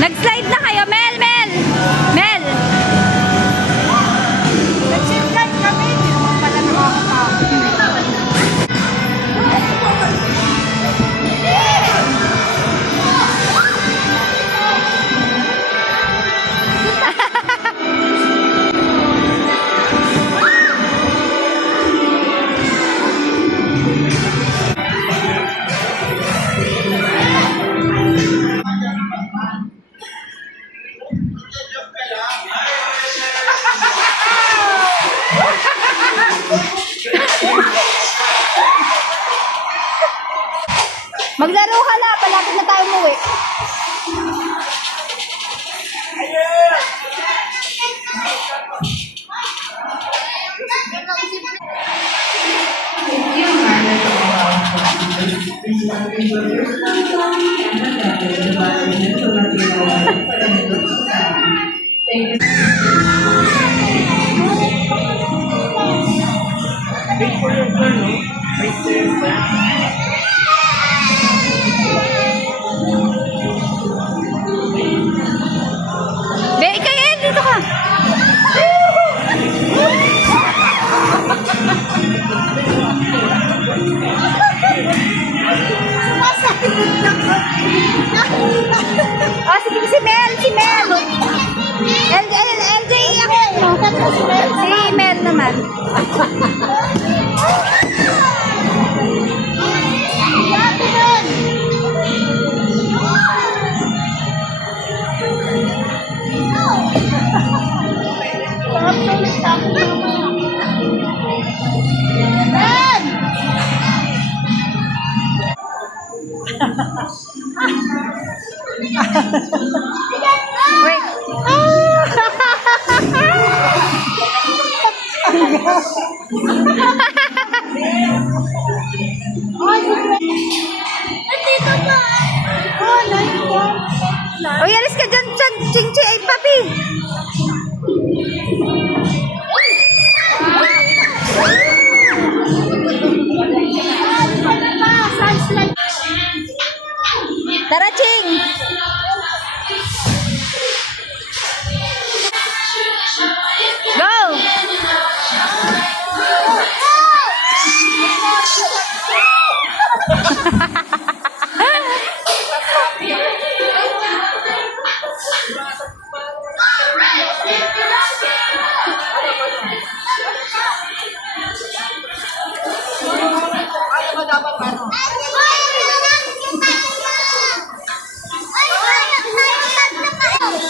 Nag-slide na kayo, Mel, Mel! Mel! Nag-slide kami. Hindi naman pala nakakatawa. Maglaro ka na, palapit na tayo umuwi. Be, ikaw dito ka. Oh, sige, si Mel, si Mel. LJ, ako. Si Mel naman. Wait. Uy, alis ka dyan, Ching-Ching, ay papi. Tara, Ching. Go.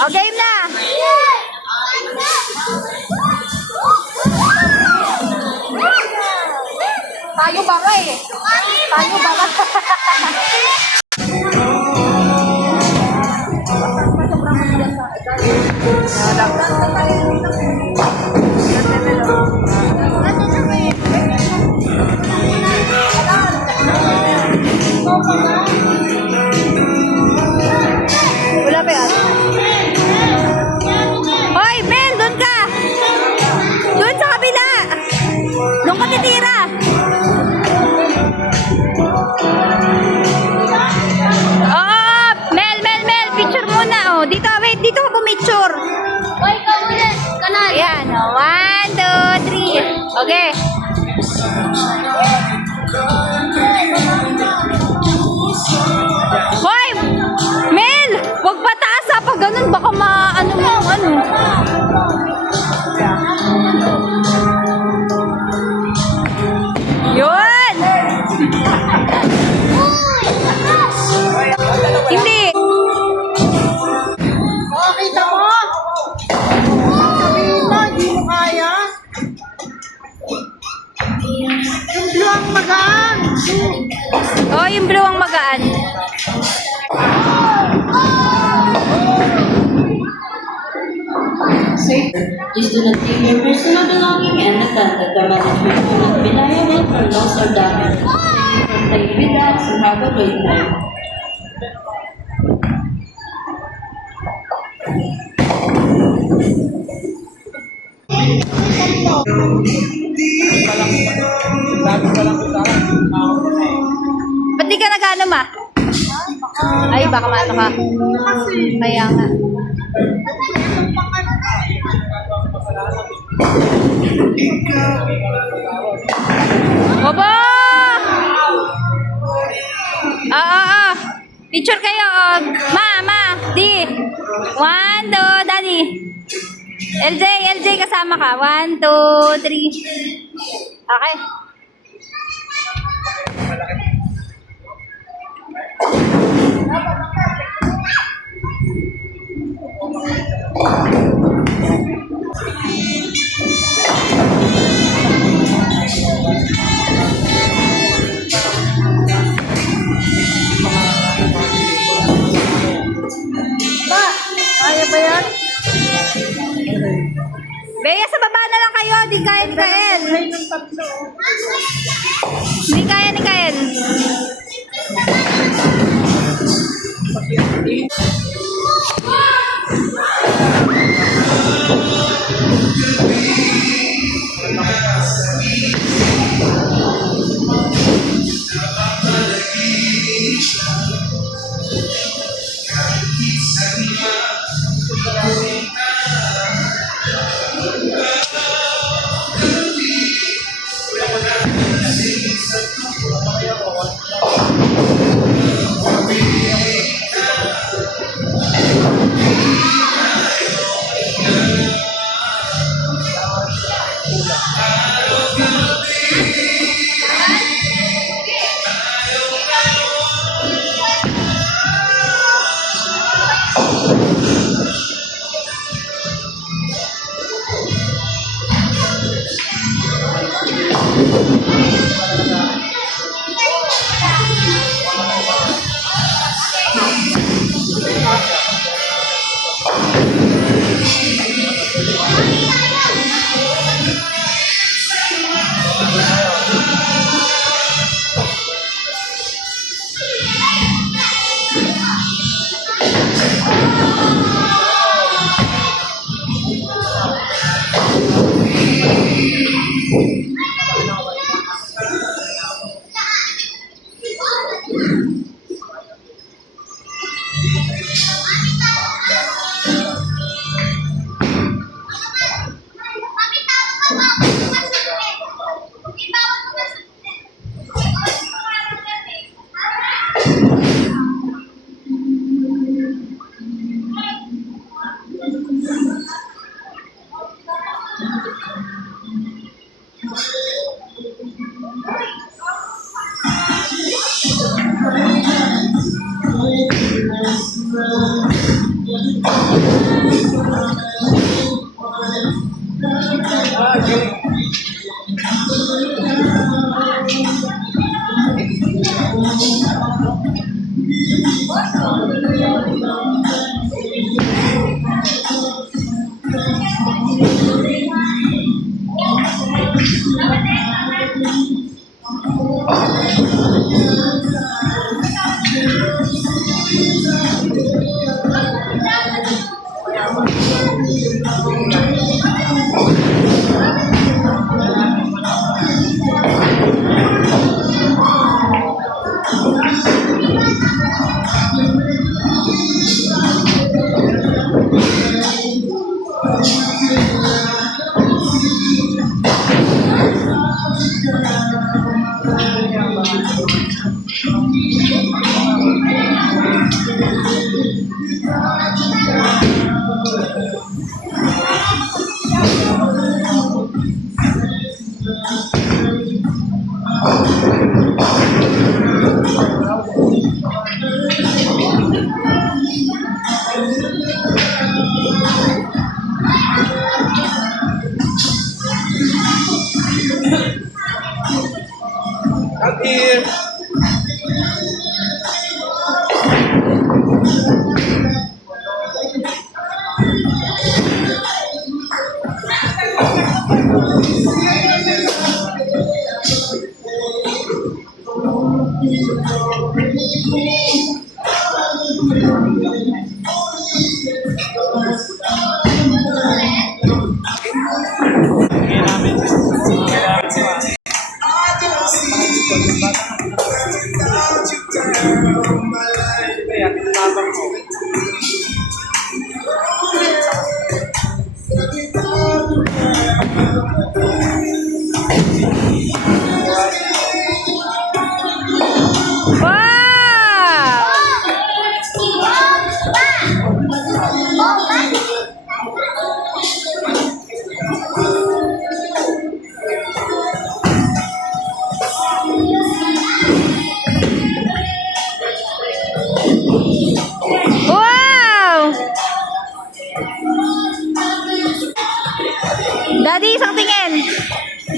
O, game na. Tayo ba nga eh? Tayo ba nga? Wala ba yan? Hoy, Mel, doon ka! Doon sa kabila! Doon ka titira! Oo! Mel! Picture muna, oh! Dito, wait! Dito ka pumicture! Hoy, ikaw ulit. Kanal. Ayan, oh! 1, 2, 3! Okay! Hoy! Mel! Huwag pataas ha! Pag ganun, baka maano mo, ano? Yun! Hindi! Oh, kita mo? Sabihin mo, hindi mo kaya. Yung blue ang magaan. Oh, yung blue ang magaan. Please do not leave your personal belonging and attend that the management will not be liable for loss soldado. Nagbibilang sa habang may time. Ba't di ka nag-ano ma? Ay, baka maano ka. Kaya nga. Opo! Picture kayo. Ma. Di. 1, 2, daddy. LJ kasama ka. 1, 2, 3. Okay. Kaya ba yan? Bea, sa baba na lang kayo. Di kaya ni Kael. Di kaya ni Kael.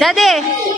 Daddy,